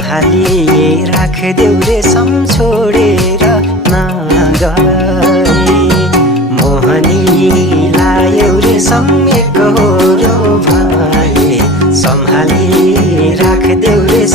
सम्हाली राखदेऊ रेशम छोडेर नगए मोहनी लायौ रेशम एकहोरो भए सम्हाली राखदेऊ